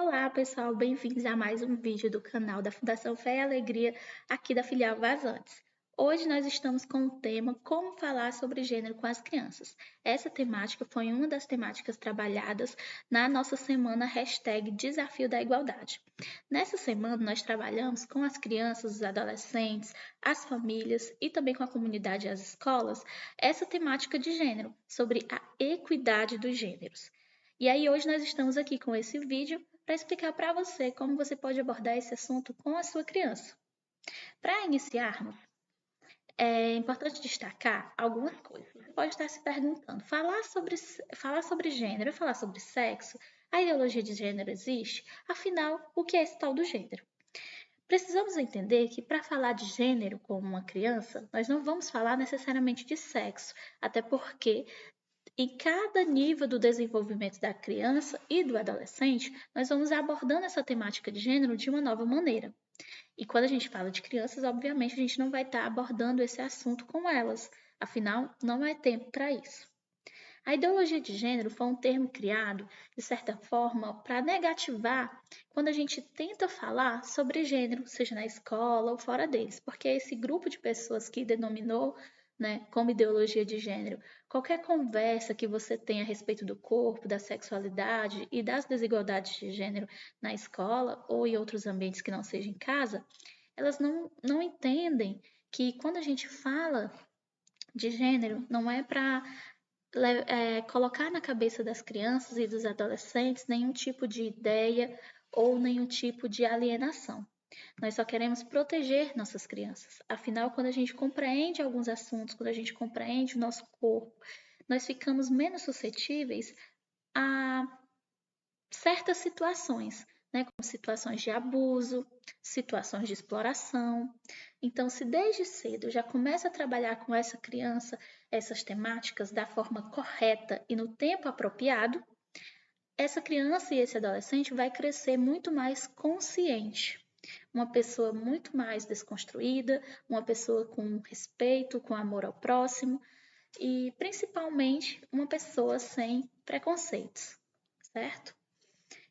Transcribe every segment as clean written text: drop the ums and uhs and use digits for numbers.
Olá, pessoal, bem-vindos a mais um vídeo do canal da Fundação Fé e Alegria, aqui da filial Vazantes. Hoje nós estamos com o tema Como falar sobre gênero com as crianças. Essa temática foi uma das temáticas trabalhadas na nossa semana Desafio da Igualdade. Nessa semana nós trabalhamos com as crianças, os adolescentes, as famílias e também com a comunidade e as escolas, essa temática de gênero, sobre a equidade dos gêneros. E aí hoje nós estamos aqui com esse vídeo para explicar para você como você pode abordar esse assunto com a sua criança. Para iniciarmos, é importante destacar algumas coisas. Você pode estar se perguntando, falar sobre gênero, falar sobre sexo, a ideologia de gênero existe? Afinal, o que é esse tal do gênero? Precisamos entender que para falar de gênero com uma criança, nós não vamos falar necessariamente de sexo, até porque em cada nível do desenvolvimento da criança e do adolescente, nós vamos abordando essa temática de gênero de uma nova maneira. E quando a gente fala de crianças, obviamente, a gente não vai estar abordando esse assunto com elas, afinal, não é tempo para isso. A ideologia de gênero foi um termo criado, de certa forma, para negativar quando a gente tenta falar sobre gênero, seja na escola ou fora deles, porque é esse grupo de pessoas que denominou como ideologia de gênero, qualquer conversa que você tenha a respeito do corpo, da sexualidade e das desigualdades de gênero na escola ou em outros ambientes que não seja em casa, elas não entendem que quando a gente fala de gênero, não é para colocar na cabeça das crianças e dos adolescentes nenhum tipo de ideia ou nenhum tipo de alienação. Nós só queremos proteger nossas crianças. Afinal, quando a gente compreende alguns assuntos, quando a gente compreende o nosso corpo, nós ficamos menos suscetíveis a certas situações, como situações de abuso, situações de exploração. Então, se desde cedo já começa a trabalhar com essa criança essas temáticas da forma correta e no tempo apropriado, essa criança e esse adolescente vai crescer muito mais consciente. Uma pessoa muito mais desconstruída, uma pessoa com respeito, com amor ao próximo e, principalmente, uma pessoa sem preconceitos, certo?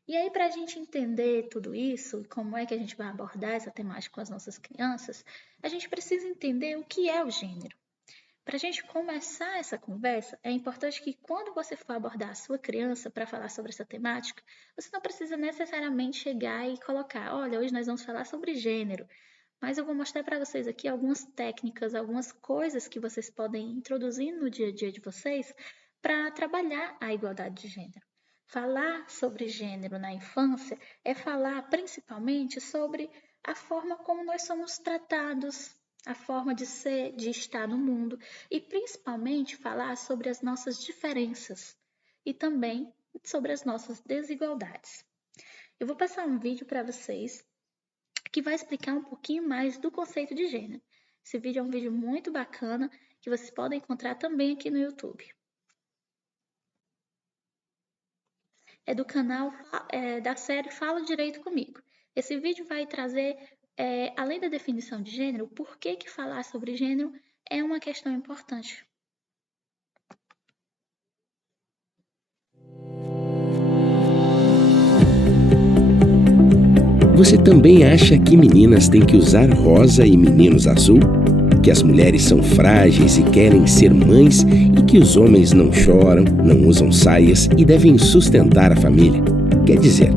E aí, para a gente entender tudo isso, como é que a gente vai abordar essa temática com as nossas crianças, a gente precisa entender o que é o gênero. Para a gente começar essa conversa, é importante que quando você for abordar a sua criança para falar sobre essa temática, você não precisa necessariamente chegar e colocar, olha, hoje nós vamos falar sobre gênero, mas eu vou mostrar para vocês aqui algumas técnicas, algumas coisas que vocês podem introduzir no dia a dia de vocês para trabalhar a igualdade de gênero. Falar sobre gênero na infância é falar principalmente sobre a forma como nós somos tratados, a forma de ser, de estar no mundo e principalmente falar sobre as nossas diferenças e também sobre as nossas desigualdades. Eu vou passar um vídeo para vocês que vai explicar um pouquinho mais do conceito de gênero. Esse vídeo é um vídeo muito bacana que vocês podem encontrar também aqui no YouTube. É do canal da série Fala Direito Comigo. Esse vídeo vai trazer além da definição de gênero, por que falar sobre gênero é uma questão importante. Você também acha que meninas têm que usar rosa e meninos azul? Que as mulheres são frágeis e querem ser mães e que os homens não choram, não usam saias e devem sustentar a família? Quer dizer,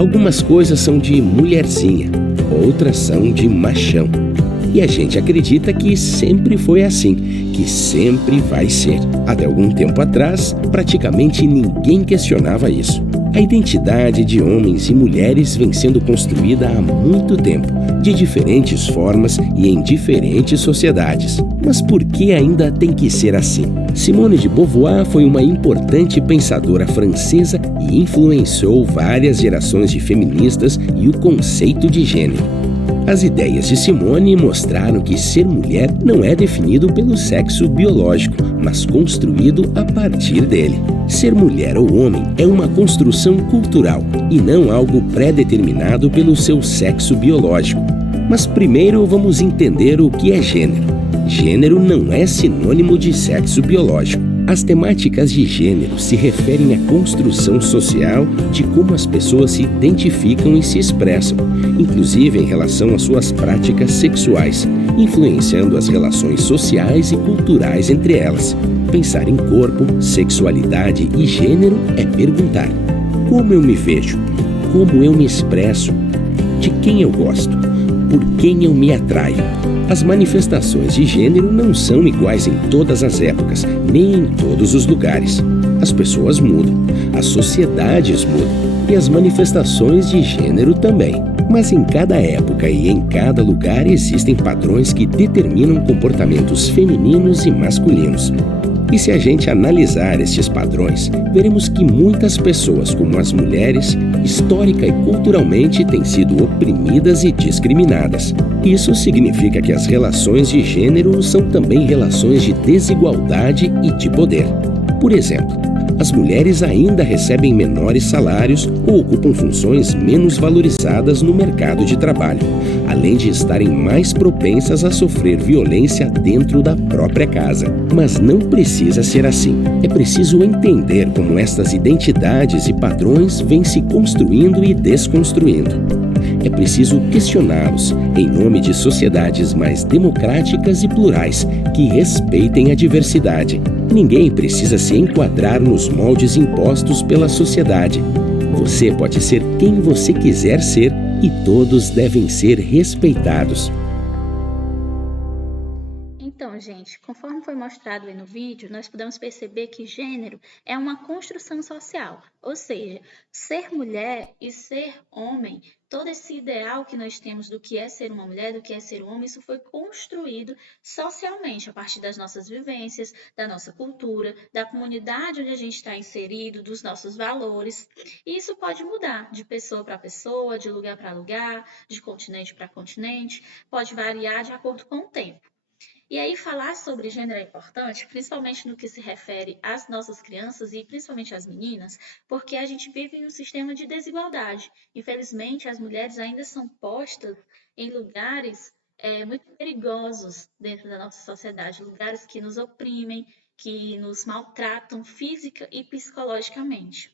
algumas coisas são de mulherzinha, outras são de machão. E a gente acredita que sempre foi assim, que sempre vai ser. Até algum tempo atrás, praticamente ninguém questionava isso. A identidade de homens e mulheres vem sendo construída há muito tempo, de diferentes formas e em diferentes sociedades. Mas por que ainda tem que ser assim? Simone de Beauvoir foi uma importante pensadora francesa e influenciou várias gerações de feministas e o conceito de gênero. As ideias de Simone mostraram que ser mulher não é definido pelo sexo biológico, mas construído a partir dele. Ser mulher ou homem é uma construção cultural e não algo pré-determinado pelo seu sexo biológico. Mas primeiro vamos entender o que é gênero. Gênero não é sinônimo de sexo biológico. As temáticas de gênero se referem à construção social de como as pessoas se identificam e se expressam, inclusive em relação às suas práticas sexuais, influenciando as relações sociais e culturais entre elas. Pensar em corpo, sexualidade e gênero é perguntar: como eu me vejo? Como eu me expresso? De quem eu gosto? Por quem eu me atraio? As manifestações de gênero não são iguais em todas as épocas, nem em todos os lugares. As pessoas mudam, as sociedades mudam e as manifestações de gênero também. Mas em cada época e em cada lugar existem padrões que determinam comportamentos femininos e masculinos. E se a gente analisar estes padrões, veremos que muitas pessoas, como as mulheres, histórica e culturalmente têm sido oprimidas e discriminadas. Isso significa que as relações de gênero são também relações de desigualdade e de poder. Por exemplo, as mulheres ainda recebem menores salários ou ocupam funções menos valorizadas no mercado de trabalho, além de estarem mais propensas a sofrer violência dentro da própria casa. Mas não precisa ser assim. É preciso entender como estas identidades e padrões vêm se construindo e desconstruindo. É preciso questioná-los em nome de sociedades mais democráticas e plurais que respeitem a diversidade. Ninguém precisa se enquadrar nos moldes impostos pela sociedade. Você pode ser quem você quiser ser e todos devem ser respeitados. Então, gente, conforme foi mostrado aí no vídeo, nós podemos perceber que gênero é uma construção social, ou seja, ser mulher e ser homem, todo esse ideal que nós temos do que é ser uma mulher, do que é ser um homem, isso foi construído socialmente a partir das nossas vivências, da nossa cultura, da comunidade onde a gente está inserido, dos nossos valores. E isso pode mudar de pessoa para pessoa, de lugar para lugar, de continente para continente, pode variar de acordo com o tempo. E aí, falar sobre gênero é importante, principalmente no que se refere às nossas crianças e principalmente às meninas, porque a gente vive em um sistema de desigualdade. Infelizmente, as mulheres ainda são postas em lugares muito perigosos dentro da nossa sociedade, lugares que nos oprimem, que nos maltratam física e psicologicamente.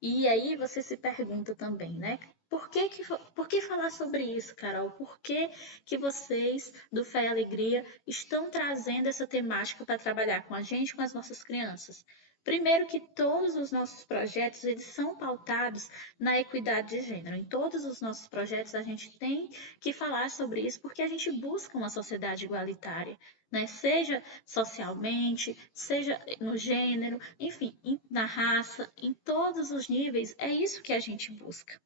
E aí você se pergunta também, né? Por que falar sobre isso, Carol? Por que vocês do Fé e Alegria estão trazendo essa temática para trabalhar com a gente, com as nossas crianças? Primeiro que todos os nossos projetos, eles são pautados na equidade de gênero. Em todos os nossos projetos a gente tem que falar sobre isso porque a gente busca uma sociedade igualitária, né? Seja socialmente, seja no gênero, enfim, na raça, em todos os níveis, é isso que a gente busca.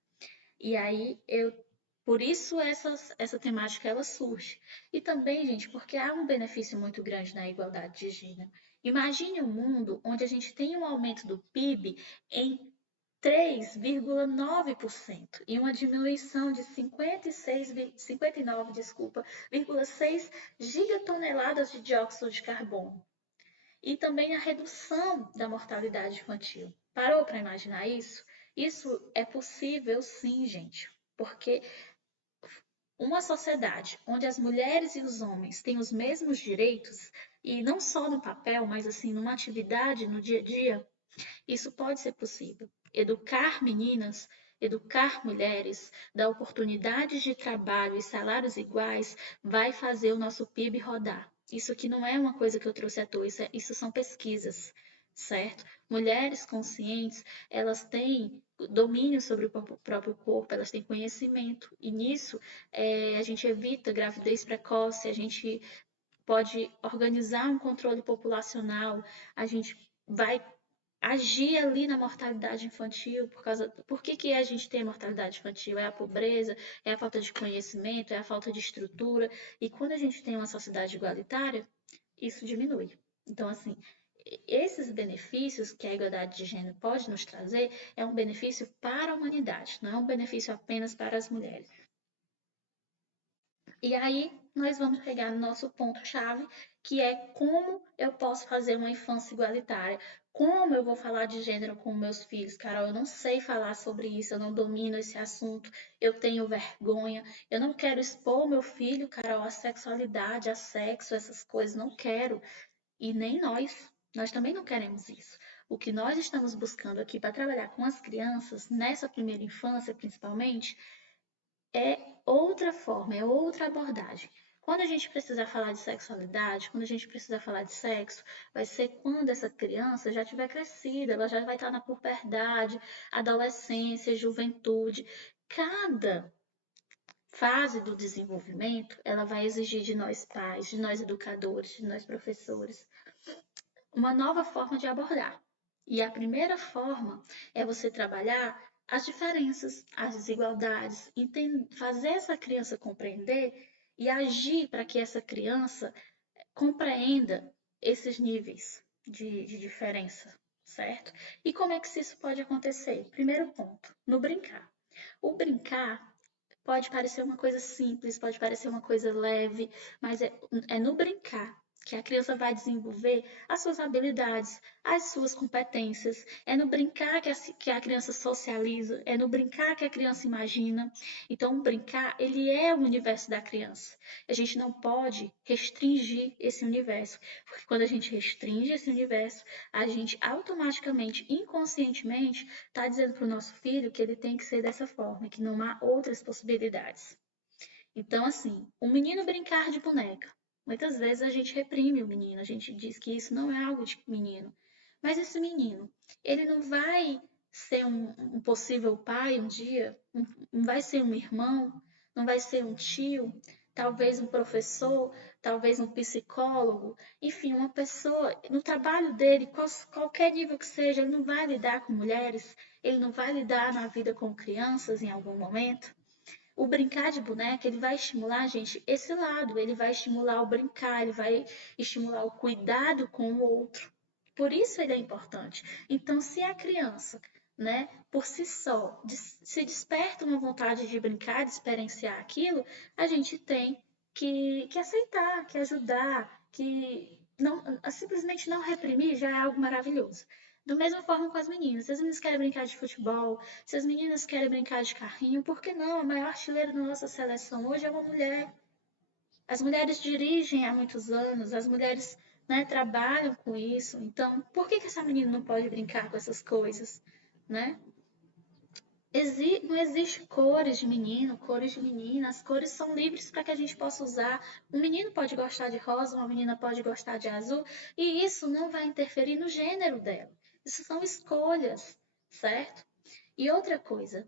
E aí por isso essa temática ela surge. E também, gente, porque há um benefício muito grande na igualdade de gênero. Imagine um mundo onde a gente tem um aumento do PIB em 3,9% e uma diminuição de 59, desculpa, 0,6 gigatoneladas de dióxido de carbono. E também a redução da mortalidade infantil. Parou para imaginar isso? Isso é possível sim, gente, porque uma sociedade onde as mulheres e os homens têm os mesmos direitos, e não só no papel, mas assim, numa atividade no dia a dia, isso pode ser possível. Educar meninas, educar mulheres, dar oportunidades de trabalho e salários iguais vai fazer o nosso PIB rodar. Isso aqui não é uma coisa que eu trouxe à toa, isso são pesquisas, certo? Mulheres conscientes, elas têm domínio sobre o próprio corpo, elas têm conhecimento, e nisso a gente evita gravidez precoce, a gente pode organizar um controle populacional, a gente vai agir ali na mortalidade infantil por que a gente tem a mortalidade infantil? É a pobreza, é a falta de conhecimento, é a falta de estrutura. E quando a gente tem uma sociedade igualitária, isso diminui. Então, assim, esses benefícios que a igualdade de gênero pode nos trazer é um benefício para a humanidade, não é um benefício apenas para as mulheres. E aí nós vamos pegar no nosso ponto-chave, que é como eu posso fazer uma infância igualitária. Como eu vou falar de gênero com meus filhos, Carol? Eu não sei falar sobre isso, eu não domino esse assunto, eu tenho vergonha, eu não quero expor meu filho, Carol, à sexualidade, a sexo, essas coisas, não quero. E nem nós. Nós também não queremos isso. O que nós estamos buscando aqui para trabalhar com as crianças, nessa primeira infância principalmente, é outra forma, é outra abordagem. Quando a gente precisar falar de sexualidade, quando a gente precisar falar de sexo, vai ser quando essa criança já tiver crescida, ela já vai estar na puberdade, adolescência, juventude. Cada fase do desenvolvimento, ela vai exigir de nós pais, de nós educadores, de nós professores, uma nova forma de abordar. E a primeira forma é você trabalhar as diferenças, as desigualdades, fazer essa criança compreender e agir para que essa criança compreenda esses níveis de diferença, certo? E como é que isso pode acontecer? Primeiro ponto, no brincar. O brincar pode parecer uma coisa simples, pode parecer uma coisa leve, mas é no brincar que a criança vai desenvolver as suas habilidades, as suas competências. É no brincar que a criança socializa, é no brincar que a criança imagina. Então, o brincar, ele é o universo da criança. A gente não pode restringir esse universo, porque quando a gente restringe esse universo, a gente automaticamente, inconscientemente, está dizendo para o nosso filho que ele tem que ser dessa forma, que não há outras possibilidades. Então, assim, o menino brincar de boneca. Muitas vezes a gente reprime o menino, a gente diz que isso não é algo de menino. Mas esse menino, ele não vai ser um possível pai um dia, não vai ser um irmão, não vai ser um tio, talvez um professor, talvez um psicólogo, enfim, uma pessoa, no trabalho dele, qualquer nível que seja, ele não vai lidar com mulheres, ele não vai lidar na vida com crianças em algum momento. O brincar de boneca, ele vai estimular, gente, esse lado, ele vai estimular o brincar, ele vai estimular o cuidado com o outro. Por isso ele é importante. Então, se a criança, né, por si só, se desperta uma vontade de brincar, de experienciar aquilo, a gente tem que aceitar, que ajudar, que não, simplesmente não reprimir já é algo maravilhoso. Da mesma forma com as meninas. Se as meninas querem brincar de futebol, se as meninas querem brincar de carrinho, por que não? A maior artilheira da nossa seleção hoje é uma mulher. As mulheres dirigem há muitos anos, as mulheres, né, trabalham com isso. Então, por que essa menina não pode brincar com essas coisas, né? Não existe cores de menino, cores de menina. As cores são livres para que a gente possa usar. Um menino pode gostar de rosa, uma menina pode gostar de azul, e isso não vai interferir no gênero dela. Isso são escolhas, certo? E outra coisa,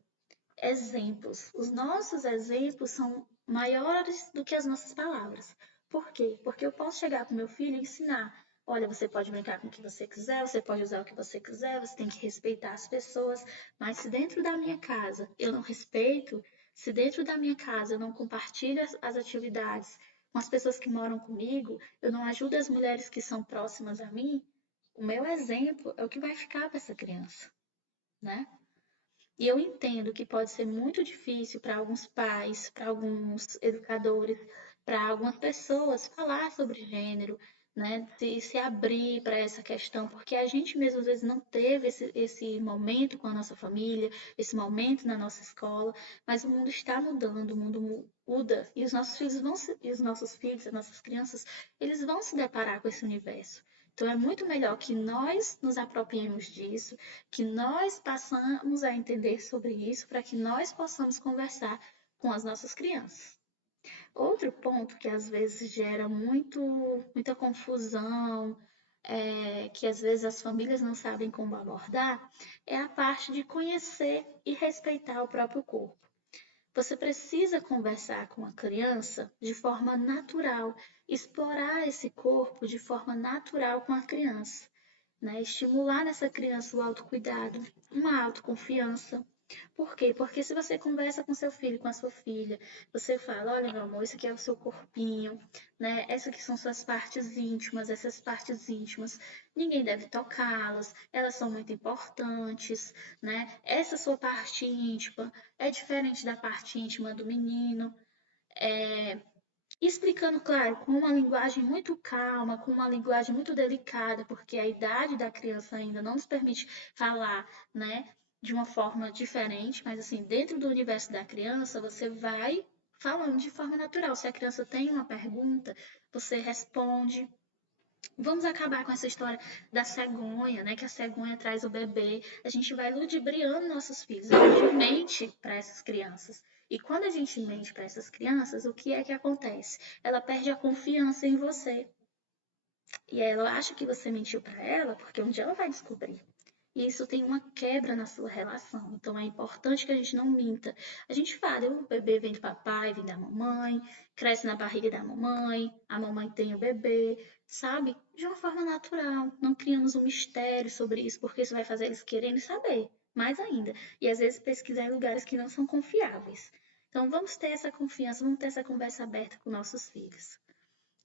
exemplos. Os nossos exemplos são maiores do que as nossas palavras. Por quê? Porque eu posso chegar com meu filho e ensinar. Olha, você pode brincar com o que você quiser, você pode usar o que você quiser, você tem que respeitar as pessoas, mas se dentro da minha casa eu não respeito, se dentro da minha casa eu não compartilho as atividades com as pessoas que moram comigo, eu não ajudo as mulheres que são próximas a mim, o meu exemplo é o que vai ficar para essa criança, né? E eu entendo que pode ser muito difícil para alguns pais, para alguns educadores, para algumas pessoas falar sobre gênero, né? Se abrir para essa questão, porque a gente mesmo às vezes não teve esse momento com a nossa família, esse momento na nossa escola, mas o mundo está mudando, o mundo muda, e os nossos filhos e os nossos filhos, as nossas crianças, eles vão se deparar com esse universo. Então é muito melhor que nós nos apropriemos disso, que nós passamos a entender sobre isso para que nós possamos conversar com as nossas crianças. Outro ponto que às vezes gera muita confusão, que às vezes as famílias não sabem como abordar, é a parte de conhecer e respeitar o próprio corpo. Você precisa conversar com a criança de forma natural, explorar esse corpo de forma natural com a criança, né? Estimular nessa criança o autocuidado, uma autoconfiança. Por quê? Porque se você conversa com seu filho, com a sua filha, você fala, olha, meu amor, isso aqui é o seu corpinho, né? Essas aqui são suas partes íntimas, essas partes íntimas, ninguém deve tocá-las, elas são muito importantes, né? Essa sua parte íntima é diferente da parte íntima do menino. Explicando, claro, com uma linguagem muito calma, com uma linguagem muito delicada, porque a idade da criança ainda não nos permite falar, né, de uma forma diferente, mas assim, dentro do universo da criança, você vai falando de forma natural. Se a criança tem uma pergunta, você responde, Vamos acabar com essa história da cegonha, né? Que a cegonha traz o bebê. A gente vai ludibriando nossos filhos. A gente mente para essas crianças. E quando a gente mente para essas crianças, o que é que acontece? Ela perde a confiança em você. E ela acha que você mentiu para ela, porque um dia ela vai descobrir. E isso tem uma quebra na sua relação. Então é importante que a gente não minta. A gente fala, o bebê vem do papai, vem da mamãe, cresce na barriga da mamãe, a mamãe tem o bebê, sabe? De uma forma natural. Não criamos um mistério sobre isso, porque isso vai fazer eles quererem saber, mais ainda. E às vezes pesquisar em lugares que não são confiáveis. Então vamos ter essa confiança, vamos ter essa conversa aberta com nossos filhos.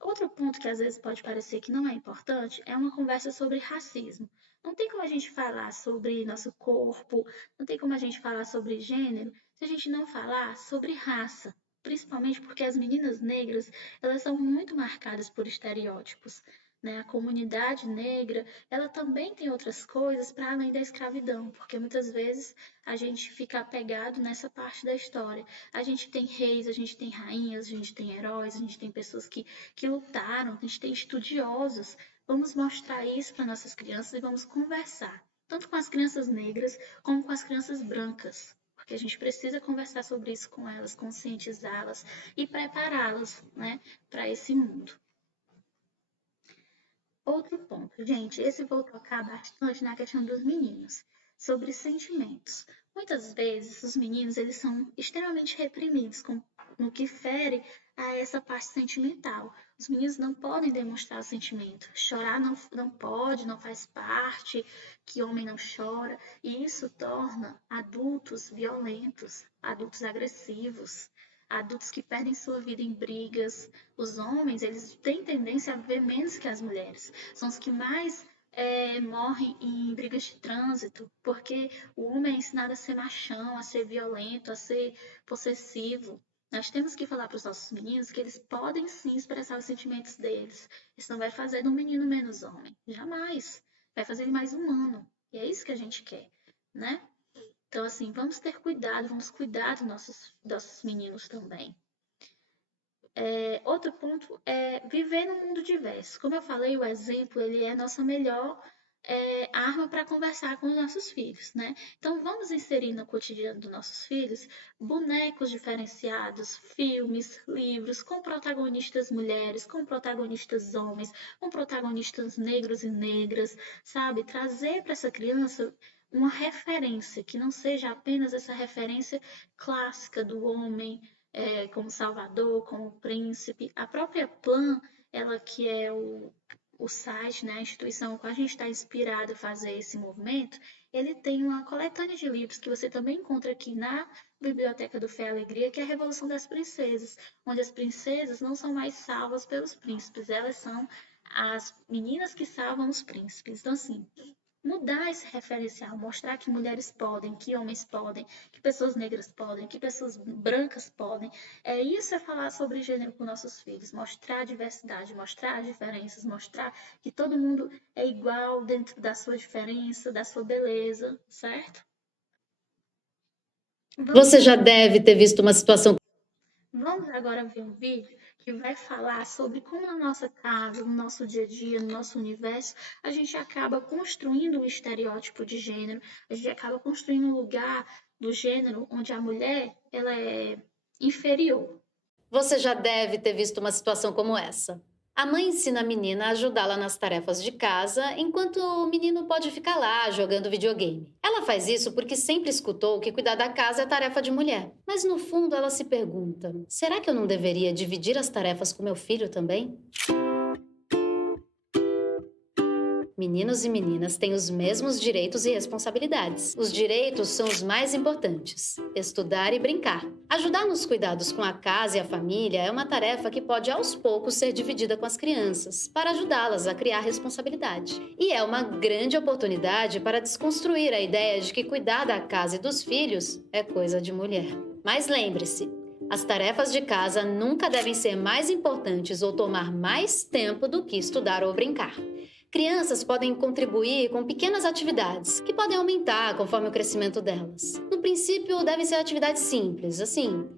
Outro ponto que às vezes pode parecer que não é importante é uma conversa sobre racismo. Não tem como a gente falar sobre nosso corpo, não tem como a gente falar sobre gênero, se a gente não falar sobre raça. Principalmente porque as meninas negras, elas são muito marcadas por estereótipos, né? A comunidade negra, ela também tem outras coisas para além da escravidão, porque muitas vezes a gente fica apegado nessa parte da história. A gente tem reis, a gente tem rainhas, a gente tem heróis, a gente tem pessoas que lutaram, a gente tem estudiosos. Vamos mostrar isso para nossas crianças e vamos conversar, tanto com as crianças negras como com as crianças brancas, porque a gente precisa conversar sobre isso com elas, conscientizá-las e prepará-las, né, para esse mundo. Outro ponto, gente, esse vou tocar bastante na questão dos meninos, sobre sentimentos. Muitas vezes os meninos eles são extremamente reprimidos no que fere a essa parte sentimental. Os meninos não podem demonstrar o sentimento. Chorar não pode, não faz parte, que homem não chora. E isso torna adultos violentos, adultos agressivos, adultos que perdem sua vida em brigas. Os homens, eles têm tendência a viver menos que as mulheres. São os que mais morrem em brigas de trânsito, porque o homem é ensinado a ser machão, a ser violento, a ser possessivo. Nós temos que falar para os nossos meninos que eles podem sim expressar os sentimentos deles. Isso não vai fazer do menino menos homem. Jamais. Vai fazer ele mais humano. E é isso que a gente quer, né? Então, assim, vamos ter cuidado, vamos cuidar dos nossos meninos também. Outro ponto é viver num mundo diverso. Como eu falei, o exemplo ele é a nossa melhor arma para conversar com os nossos filhos, né? Então, vamos inserir no cotidiano dos nossos filhos bonecos diferenciados, filmes, livros com protagonistas mulheres, com protagonistas homens, com protagonistas negros e negras, sabe? Trazer para essa criança uma referência que não seja apenas essa referência clássica do homem como Salvador, como Príncipe. A própria Plan, ela que é o site, né, a instituição com a gente está inspirado a fazer esse movimento, ele tem uma coletânea de livros que você também encontra aqui na Biblioteca do Fé e Alegria, que é a Revolução das Princesas, onde as princesas não são mais salvas pelos príncipes, elas são as meninas que salvam os príncipes. Então, assim, mudar esse referencial, mostrar que mulheres podem, que homens podem, que pessoas negras podem, que pessoas brancas podem. Isso é falar sobre gênero com nossos filhos, mostrar a diversidade, mostrar as diferenças, mostrar que todo mundo é igual dentro da sua diferença, da sua beleza, certo? Você já deve ter visto uma situação. Vamos agora ver um vídeo que vai falar sobre como na nossa casa, no nosso dia a dia, no nosso universo, a gente acaba construindo um estereótipo de gênero, a gente acaba construindo um lugar do gênero onde a mulher ela é inferior. Você já deve ter visto uma situação como essa. A mãe ensina a menina a ajudá-la nas tarefas de casa, enquanto o menino pode ficar lá jogando videogame. Ela faz isso porque sempre escutou que cuidar da casa é tarefa de mulher. Mas no fundo ela se pergunta: será que eu não deveria dividir as tarefas com meu filho também? Meninos e meninas têm os mesmos direitos e responsabilidades. Os direitos são os mais importantes: estudar e brincar. Ajudar nos cuidados com a casa e a família é uma tarefa que pode aos poucos ser dividida com as crianças, para ajudá-las a criar responsabilidade. E é uma grande oportunidade para desconstruir a ideia de que cuidar da casa e dos filhos é coisa de mulher. Mas lembre-se, as tarefas de casa nunca devem ser mais importantes ou tomar mais tempo do que estudar ou brincar. Crianças podem contribuir com pequenas atividades, que podem aumentar conforme o crescimento delas. No princípio, devem ser atividades simples, assim,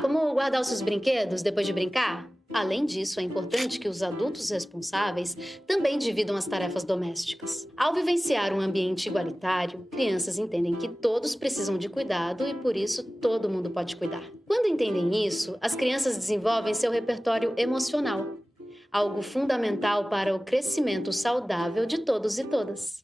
como guardar os seus brinquedos depois de brincar, Além disso, é importante que os adultos responsáveis também dividam as tarefas domésticas. Ao vivenciar um ambiente igualitário, crianças entendem que todos precisam de cuidado e por isso todo mundo pode cuidar. Quando entendem isso, as crianças desenvolvem seu repertório emocional, algo fundamental para o crescimento saudável de todos e todas.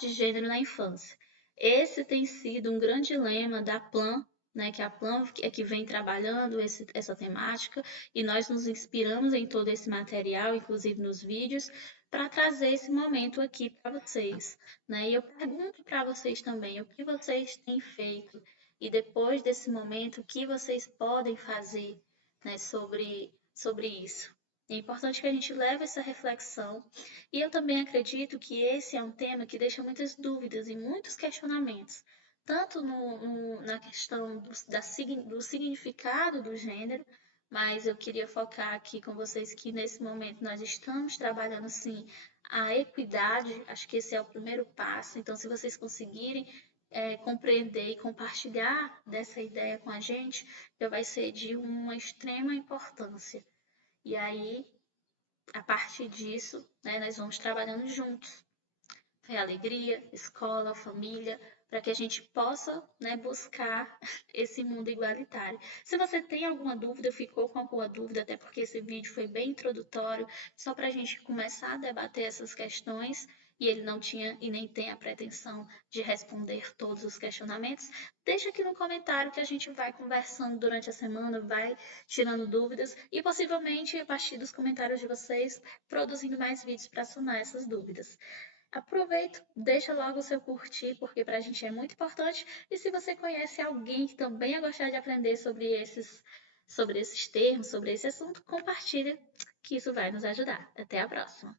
De gênero na infância. Esse tem sido um grande lema da Plan, né, que a Plan é que vem trabalhando essa temática e nós nos inspiramos em todo esse material, inclusive nos vídeos, para trazer esse momento aqui para vocês, né? E eu pergunto para vocês também, o que vocês têm feito e depois desse momento, o que vocês podem fazer, né, sobre isso. É importante que a gente leve essa reflexão e eu também acredito que esse é um tema que deixa muitas dúvidas e muitos questionamentos, tanto na questão do significado do gênero, mas eu queria focar aqui com vocês que nesse momento nós estamos trabalhando sim a equidade, acho que esse é o primeiro passo, então se vocês conseguirem compreender e compartilhar dessa ideia com a gente, já vai ser de uma extrema importância. E aí, a partir disso, né, nós vamos trabalhando juntos. É alegria, escola, família, para que a gente possa, né, buscar esse mundo igualitário. Se você tem alguma dúvida, ficou com alguma dúvida, até porque esse vídeo foi bem introdutório, só para a gente começar a debater essas questões, e ele não tinha e nem tem a pretensão de responder todos os questionamentos, deixa aqui no comentário que a gente vai conversando durante a semana, vai tirando dúvidas e possivelmente, a partir dos comentários de vocês, produzindo mais vídeos para sanar essas dúvidas. Aproveita, deixa logo o seu curtir, porque para a gente é muito importante. E se você conhece alguém que também ia gostar de aprender sobre esses termos, sobre esse assunto, compartilha, que isso vai nos ajudar. Até a próxima!